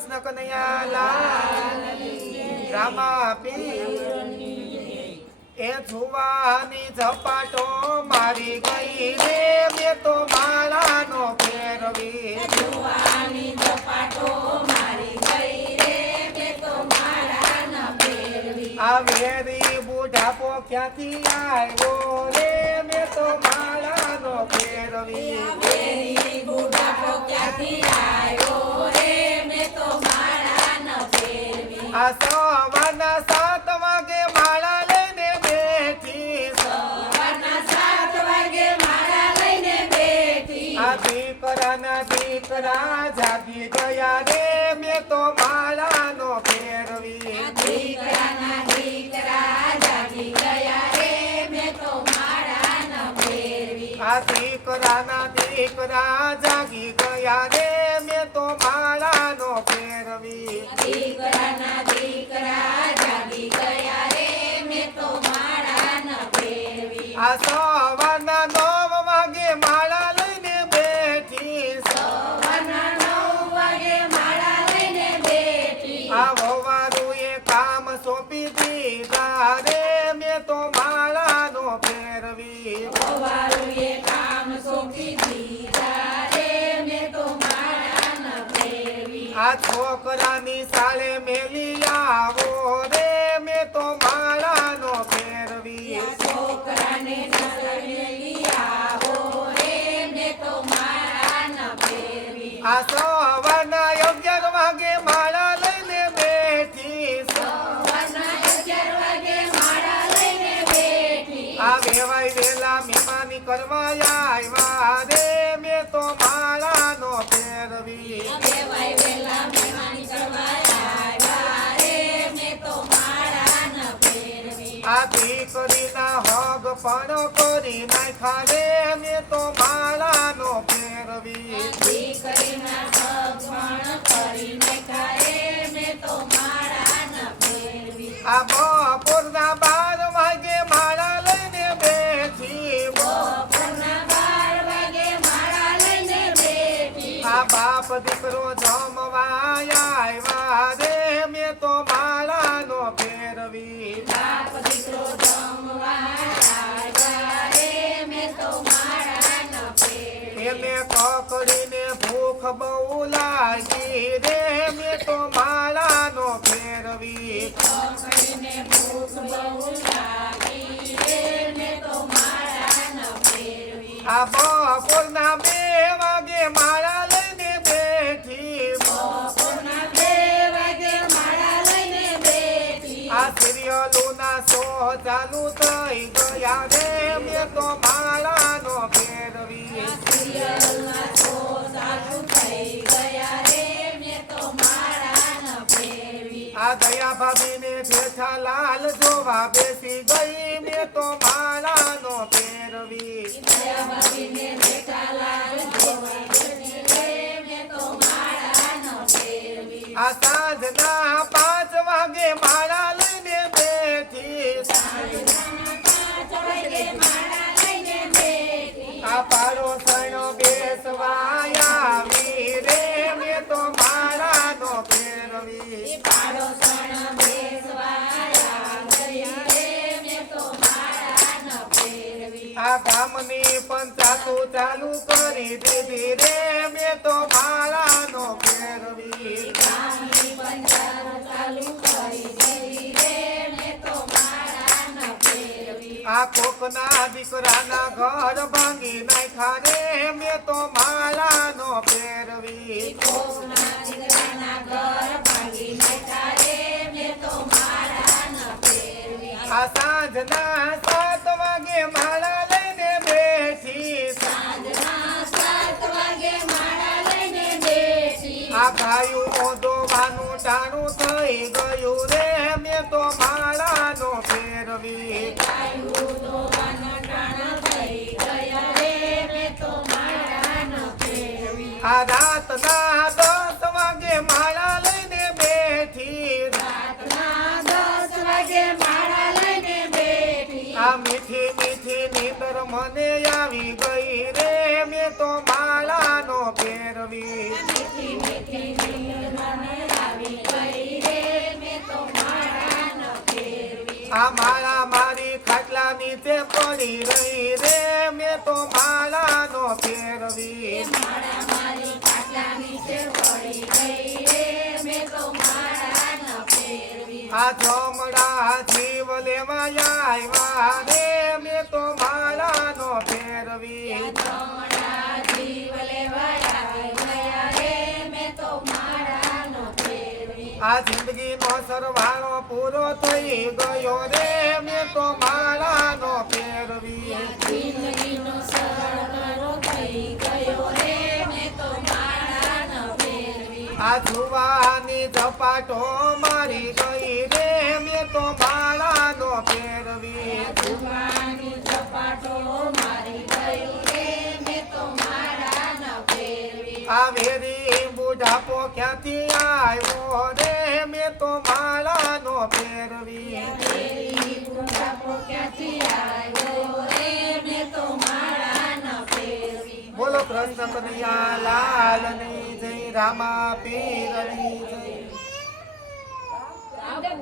કૃષ્ણ કનૈયા લાલ રામા પીર એ છુવાની ઝપાટો મારી ગઈ રે મેં તો માલાનો ફેરવી ઝપાટો મારી ગઈ રે મેં તો માળા ન ફેરવી આ વેરી બુઢાપો ક્યાંથી આવ્યો રે? મેં દીકરાના દીકરા જાગી ગયા રે મેં તો માળાનો ફેરવી દીકરાના દીકરા જાગી ગયા રે મેં તો માળા ન ફેરવી આ દીકરાના દીકરા જાગી ગયા રે મેં તો માળાનો ફેરવી દીકરાના દીકરા જાગી ગયા રે મેં તો માળા ન ફેરવી આ સવારના નવ વાગે માળા લઈને બેઠી. સવારના નવ વાગે માળા લઈને બેઠી. આ વવારુએ કામ સોંપી દીધા રે મેં તો માળા નો ફેરવી સવારુએ કામ સોંપી દીધા રે મેં તો માળા ન આ છોકરાની સાલે મેલી આવો રે મેં તો માળાનો ફેરવી છોકરાને ન આ સવારના અગિયાર વાગે માળા લઈને બેઠી. સવારના અગિયાર વાગે માળા લઈને બેઠી. આ વેવાય વેલા મહેમાની કરવા આવ્યા રે મેં તો માળાનો ફેરવી. દીકરીના હગ પણ કરી નાખ્યા રે. મેં તો માળાનો ફેરવી દીકરીના સગવણ કરીને કરે મેં તો માળા ન ફેરવી. આ બપોરના બાર વાગે માળા લઈને બેઠી બપોરના બાર વાગે માળા લઈને બેઠી આ બાપ દીકરો જમવા આવ્યા રે. મેં તો માળાનો ફેરવી. પકડીને ભૂખ બહુ લાગી રે મેં તો માળાનો ફેરવી. માળા આ બપોરના બે વાગે માળા લઈને બેઠી. માળા આ સિરિયલોના શો ચાલુ થઈ ગયા રે મેં તો માળાનો જેઠા લાલ જોવા બેસી ગઈ મેં તો માળા ન ફેરવી. આ સાંજના પાંચ વાગે માળા લઈને બેઠી. આ પારો બેસવા બેસવાયા રે મેં તો માળાનો ફેરવી. પાડોશણ બેસવાયા આ ગામની પંચાયતો ચાલુ કરી દીધી રે. મેં તો માળાનો ફેરવી. ગામની પંચાયત ચાલુ કરી દીધી રે. મેં તો માળા ન ફેરવી. આ કોકના દીકરાના ઘર ભાંગી નાખ્યા રે. મેં તો માળાનો ફેરવી. કોકના દીકરાના ઘર ભાંગી નાખ્યા રે. મેં તો માળા ન ફેરવી. આ સાંજના સાત વાગે માળા આ ગાયું ટાણું થઈ ગયું રે, મેં તો માળાનો ફેરવી. આ રાતના માળા લઈને બેઠી આ મીઠી મીઠી નીંદર મને આવી ગઈ રે, મેં તો માળાનો ફેરવી. માળા મારી ખાટલા નીચે પડી રહી રે. મેં તો માળા નો માળા ન ફેરવી આ જમડા જીવ લેવા આવ્યા રે. મેં તો માળાનો ફેરવી આ જિંદગીનો સરવાળો પૂરો થઈ ગયો રે મેં તો માળાનો ફેરવી. જિંદગીનો સરળ થઈ ગયો રે મેં તો માળા ન ફેરવી. આ જુવાની ઝપાટો મારી ગઈ રે મેં તો માળાનો ફેરવી. જુવાની ઝપાટો મારી ગઈ રે મેં તો માળા ન ફેરવી. આ વેરી બુઢાપો ક્યાંથી આવ્યો રે? મેં તો માળા નો ફેરવી બોલો કૃષ્ણ કનૈયા લાલની જય રામા પીરની જય.